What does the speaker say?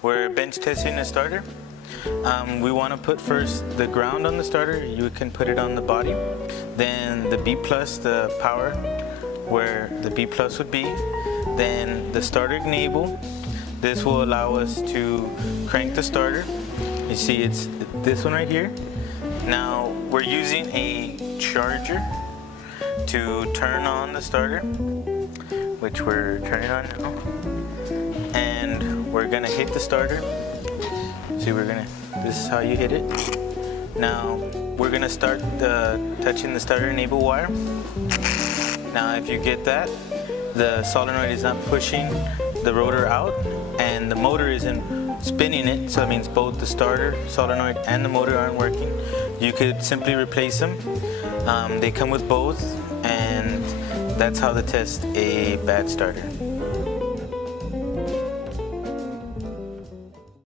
We're bench testing a starter. We want to put first the ground on the starter. You can put it on the body. Then the B+, the power, where the B+ would be. Then the starter enable. This will allow us to crank the starter. You see it's this one right here. Now we're using a charger to turn on the starter, which we're turning on now. And we're gonna hit the starter. See, this is how you hit it. Now we're gonna start touching the starter enable wire. Now if you get that, the solenoid is not pushing the rotor out and the motor isn't spinning it, so it means both the starter solenoid and the motor aren't working. You could simply replace them. They come with both, and that's how to test a bad starter.